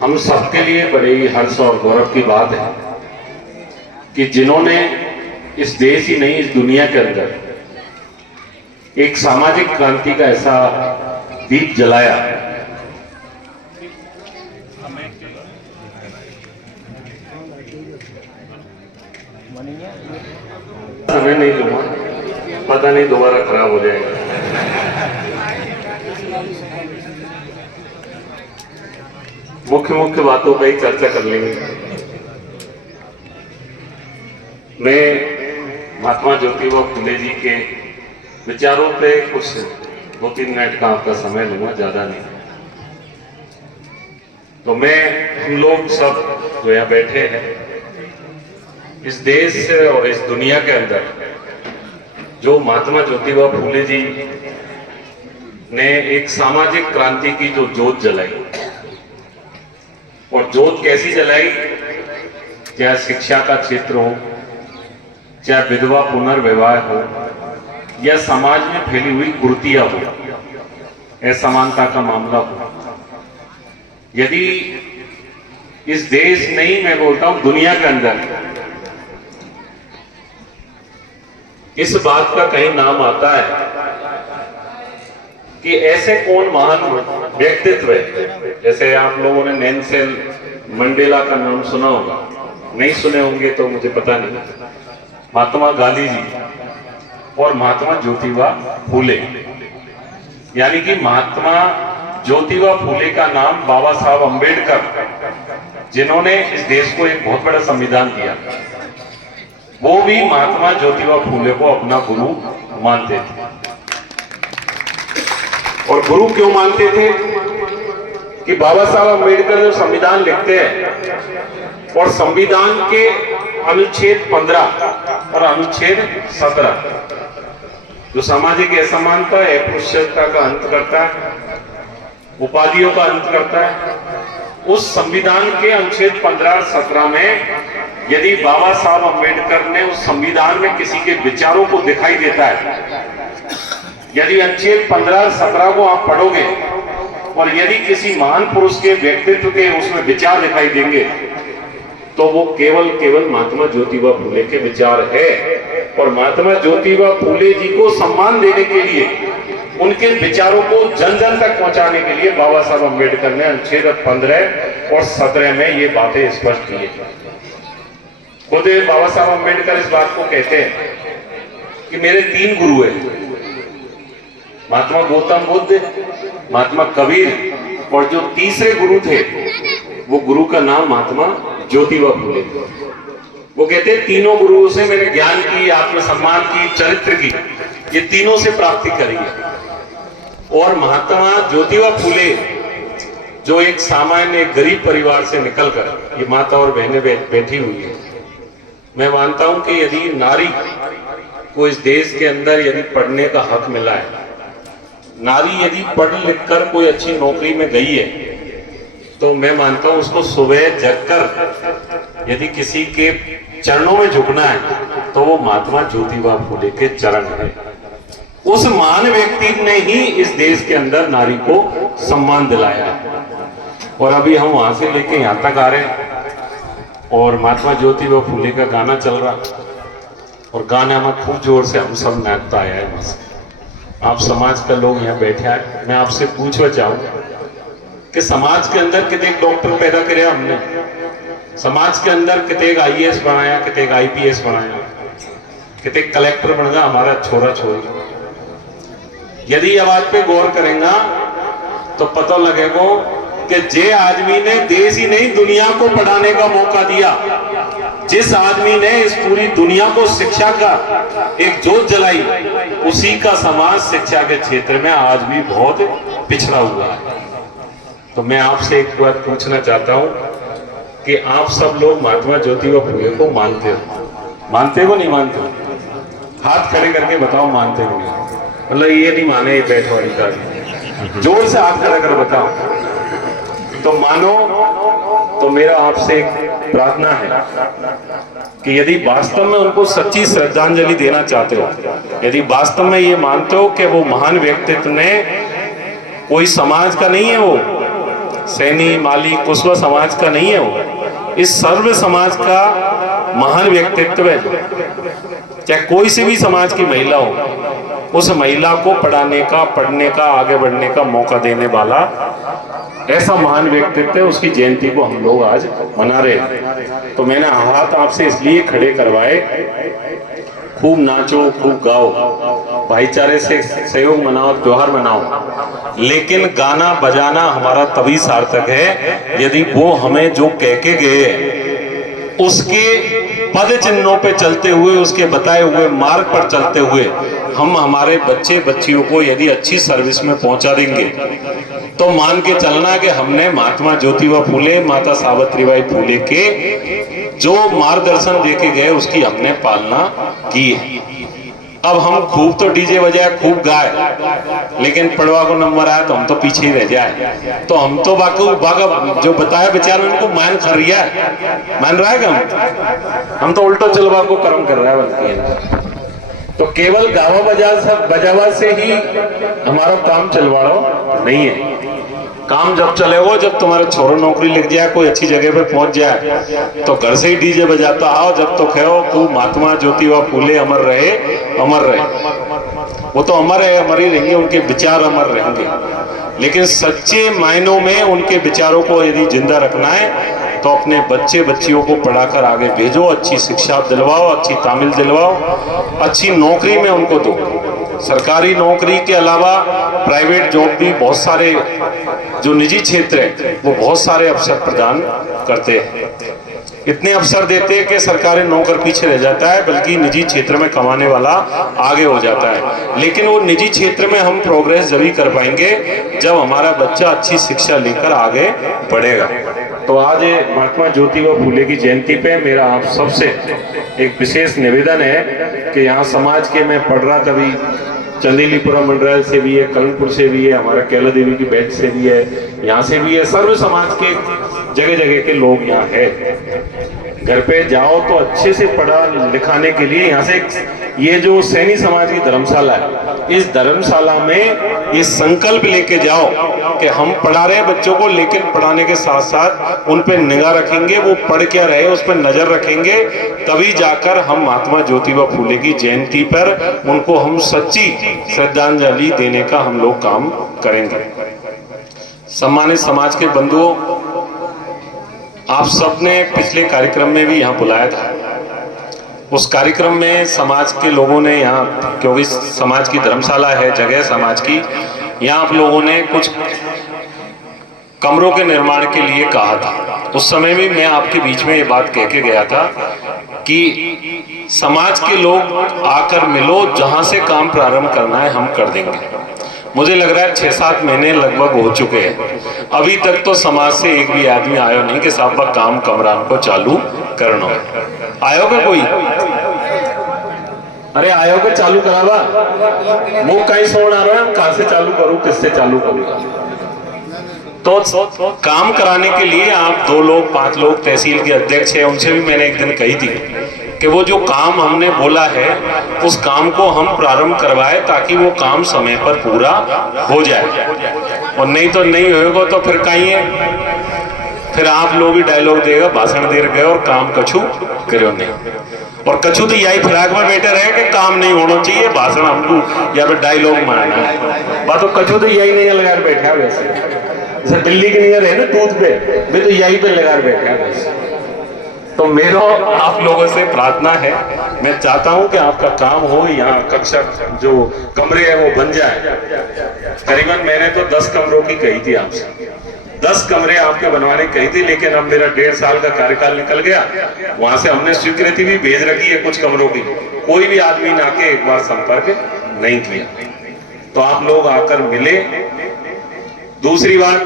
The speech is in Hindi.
हम सबके लिए बड़े ही हर्ष और गौरव की बात है कि जिन्होंने इस देश ही नहीं इस दुनिया के अंदर एक सामाजिक क्रांति का ऐसा दीप जलाया, समय नहीं लूंगा, पता नहीं दोबारा खराब हो जाएगा। मुख्य बातों पर ही चर्चा कर लेंगे। मैं महात्मा ज्योतिबा फुले जी के विचारों पे कुछ 2-3 मिनट का आपका समय लूंगा, ज्यादा नहीं। तो हम लोग सब जो यहाँ बैठे हैं, इस देश और इस दुनिया के अंदर जो महात्मा ज्योतिबा फुले जी ने एक सामाजिक क्रांति की जो जोत जलाई, और जोत कैसी जलाई, चाहे शिक्षा का क्षेत्र हो, चाहे विधवा पुनर्विवाह हो, या समाज में फैली हुई कुरीतियां हो, असमानता का मामला हो, यदि इस देश नहीं, मैं बोलता हूं दुनिया के अंदर इस बात का कहीं नाम आता है कि ऐसे कौन महान व्यक्तित्व है। जैसे आप लोगों ने नेल्सन मंडेला का नाम सुना होगा, नहीं सुने होंगे तो मुझे पता नहीं। महात्मा गांधी जी और महात्मा ज्योतिबा फुले, यानी कि महात्मा ज्योतिबा फुले का नाम बाबा साहब अंबेडकर, जिन्होंने इस देश को एक बहुत बड़ा संविधान दिया, वो भी महात्मा ज्योतिबा फुले को अपना गुरु मानते थे। और गुरु क्यों मानते थे कि बाबा साहब अंबेडकर जो संविधान लिखते हैं, और संविधान के अनुच्छेद 15 और अनुच्छेद 17 जो सामाजिक असमानता है, अस्पृश्यता का अंत करता है, उपाधियों का अंत करता है, उस संविधान के अनुच्छेद 15 और 17 में यदि बाबा साहब अंबेडकर ने उस संविधान में किसी के विचारों को दिखाई देता है, यदि अनुच्छेद 15 और 17 को आप पढ़ोगे और यदि किसी महान पुरुष के व्यक्तित्व के उसमें विचार दिखाई देंगे, तो वो केवल महात्मा ज्योतिबा फुले के विचार है। और महात्मा ज्योतिबा फुले जी को सम्मान देने के लिए, उनके विचारों को जन जन तक पहुंचाने के लिए बाबा साहब अंबेडकर ने अनुच्छेद 15 और 17 में ये बातें स्पष्ट की है। खुद बाबा साहब अंबेडकर इस बात को कहते हैं कि मेरे 3 गुरु हैं, महात्मा गौतम बुद्ध, महात्मा कबीर, और जो तीसरे गुरु थे वो गुरु का नाम महात्मा ज्योतिबा फुले। वो कहते हैं तीनों गुरुओं से मैंने ज्ञान की, आत्मसम्मान की, चरित्र की, ये तीनों से प्राप्ति करी है। और महात्मा ज्योतिबा फुले जो एक सामान्य गरीब परिवार से निकलकर, ये माता और बहनें बैठी हुई है, मैं मानता हूं कि यदि नारी को इस देश के अंदर यदि पढ़ने का हक मिला है, नारी यदि पढ़ लिख कर कोई अच्छी नौकरी में गई है, तो मैं मानता हूं उसको सुबह जगकर यदि किसी के चरणों में झुकना है तो वो महात्मा ज्योतिबा फुले के चरण है। उस महान व्यक्ति ने ही इस देश के अंदर नारी को सम्मान दिलाया है। और अभी हम वहां से लेके यहां तक आ रहे हैं, और महात्मा ज्योतिबा फुले का गाना चल रहा, और गाने में खूब जोर से हम सब नाचता आया है। बस आप समाज का लोग यहाँ बैठे हैं, मैं आपसे पूछना चाहूंगा कि समाज के अंदर कितने डॉक्टर पैदा करे हमने, समाज के अंदर कितने IAS बनाया, कितने IPS बनाया, कितने कलेक्टर बन गया हमारा छोरा छोरी। यदि ये बात पे गौर करेंगे तो पता लगेगा कि जे आदमी ने देश ही नहीं दुनिया को पढ़ाने का मौका दिया, जिस आदमी ने इस पूरी दुनिया को शिक्षा का एक जोत जलाई, उसी का समाज शिक्षा के क्षेत्र में आज भी बहुत पिछड़ा हुआ है। तो मैं आपसे एक बात पूछना चाहता हूं कि आप सब लोग महात्मा ज्योतिबा फुले को मानते हो नहीं मानते हो? हाथ खड़े करके बताओ, मानते हो नहीं? मतलब ये नहीं माने ये बैठ वाली का, जोर से हाथ खड़ा कर बताओ तो मानो। तो मेरा आपसे एक प्रार्थना है कि यदि वास्तव में उनको सच्ची श्रद्धांजलि देना चाहते हो, यदि वास्तव में ये मानते हो कि वो महान व्यक्तित्व ने कोई समाज का नहीं है, वो सैनी, माली, कुशवा समाज का नहीं है, वो इस सर्व समाज का महान व्यक्तित्व है। चाहे कोई से भी समाज की महिला हो, उस महिला को पढ़ाने का, पढ़ने का, आगे बढ़ने का मौका देने वाला ऐसा महान व्यक्तित्व है। उसकी जयंती को हम लोग आज मना रहे हैं। तो मैंने हाथ आपसे इसलिए खड़े करवाए, खूब नाचो, खूब गाओ, भाईचारे से सहयोग मनाओ, त्योहार मनाओ, लेकिन गाना बजाना हमारा तभी सार्थक है यदि वो हमें जो कह के गए उसके पद चिन्हों पे चलते हुए, उसके बताए हुए मार्ग पर चलते हुए हम हमारे बच्चे बच्चियों को यदि अच्छी सर्विस में पहुंचा देंगे तो मान के चलना कि हमने महात्मा ज्योतिबा फूले, माता सावित्रीबाई फूले के जो मार्गदर्शन देके गए उसकी हमने पालना की है। अब हम खूब तो डीजे बजाए, खूब गाए, लेकिन पड़वा को नंबर आया तो हम तो पीछे ही रह जाए। तो हम तो बाका जो बताया बेचारा उनको मान कर रिया है, मान रहा है हम तो उल्टो चलवा को कर्म कर रहा है बल्कि। तो केवल गावा बजावा से ही हमारा काम चलवाड़ो नहीं है। काम जब चलेगा जब तुम्हारे छोरो नौकरी लग जाए, कोई अच्छी जगह पे पहुंच जाए, तो घर से ही डीजे बजाता आओ, जब तो कहो तू महात्मा ज्योतिबा फूले अमर रहे, अमर रहे। वो तो अमर है, अमर ही रहेंगे, उनके विचार अमर रहेंगे। लेकिन सच्चे मायनों में उनके विचारों को यदि जिंदा रखना है तो अपने बच्चे बच्चियों को पढ़ाकर आगे भेजो, अच्छी शिक्षा दिलवाओ, अच्छी तामील दिलवाओ, अच्छी नौकरी में उनको दो। सरकारी नौकरी के अलावा प्राइवेट जॉब भी बहुत सारे, जो निजी क्षेत्र है वो बहुत सारे अवसर प्रदान करते हैं। इतने अवसर देते हैं कि सरकारी नौकर पीछे रह जाता है, बल्कि निजी क्षेत्र में कमाने वाला आगे हो जाता है। लेकिन वो निजी क्षेत्र में हम प्रोग्रेस जब ही कर पाएंगे जब हमारा बच्चा अच्छी शिक्षा लेकर आगे बढ़ेगा। तो आज महात्मा ज्योतिबा फूले की जयंती पे मेरा आप सबसे एक विशेष निवेदन है कि यहाँ समाज के, मैं पढ़ रहा था अभी, चंदेलीपुरा मंडल से भी है, कलनपुर से भी है, हमारा कैला देवी की बेल्ट से भी है, यहाँ से भी है, सर्व समाज के जगह जगह के लोग यहाँ है। घर पे जाओ तो अच्छे से पढ़ा लिखाने के लिए यहाँ से ये जो सैनी समाज की धर्मशाला है, इस धर्मशाला में ये संकल्प लेके जाओ कि हम पढ़ा रहे हैं बच्चों को, लेकिन पढ़ाने के साथ साथ उन पे निगाह रखेंगे, वो पढ़ क्या रहे उस पर नजर रखेंगे, तभी जाकर हम महात्मा ज्योतिबा फूले की जयंती पर उनको हम सच्ची श्रद्धांजलि देने का हम लोग काम करेंगे। सम्मानित समाज के बंधुओं, आप सबने पिछले कार्यक्रम में भी यहाँ बुलाया था। उस कार्यक्रम में समाज के लोगों ने यहाँ, क्योंकि समाज की धर्मशाला है, जगह समाज की, यहाँ आप लोगों ने कुछ कमरों के निर्माण के लिए कहा था। उस समय भी मैं आपके बीच में ये बात कह के गया था कि समाज के लोग आकर मिलो, जहां से काम प्रारंभ करना है हम कर देंगे। मुझे लग रहा है 6-7 महीने लगभग हो चुके हैं, अभी तक तो समाज से एक भी आदमी आयो नहीं कि साहब काम कमरान को चालू करना। आयोगे कोई? अरे आयोगे चालू करावा, मुंह कहीं सोन आ रहा है, कहां से चालू करूं, किससे चालू करूं? तो काम कराने के लिए आप 2 लोग 5 लोग तहसील के अध्यक्ष है, उनसे भी मैंने एक दिन कही थी कि वो जो काम हमने बोला है उस काम को हम प्रारंभ करवाए ताकि वो काम समय पर पूरा हो जाए। और नहीं तो नहीं होगा तो फिर कहीं है, फिर आप लोग ही डायलॉग देगा, भाषण दे गए और काम कछु करो नहीं। और कछु तो यही फिराक में बेटर है कि काम नहीं होना चाहिए, भाषण हमको या फिर डायलॉग मारना है। बात तो कछु तो यही नहीं लगा बैठा है, वैसे जैसे दिल्ली के नियर है ना दूध पे, मैं तो यही पे लगा बैठा है वैसे। तो मेरा आप लोगों से प्रार्थना है, मैं चाहता हूं कि आपका काम हो, यहाँ कक्षा जो कमरे हैं वो बन जाए। करीबन मैंने तो 10 कमरों की कही थी आपसे, 10 कमरे आपके बनवाने कही थी, लेकिन अब मेरा 1.5 साल का कार्यकाल निकल गया, वहां से हमने स्वीकृति भी भेज रखी है कुछ कमरों की, कोई भी आदमी ने आके एक बार संपर्क नहीं किया। तो आप लोग आकर मिले। दूसरी बात,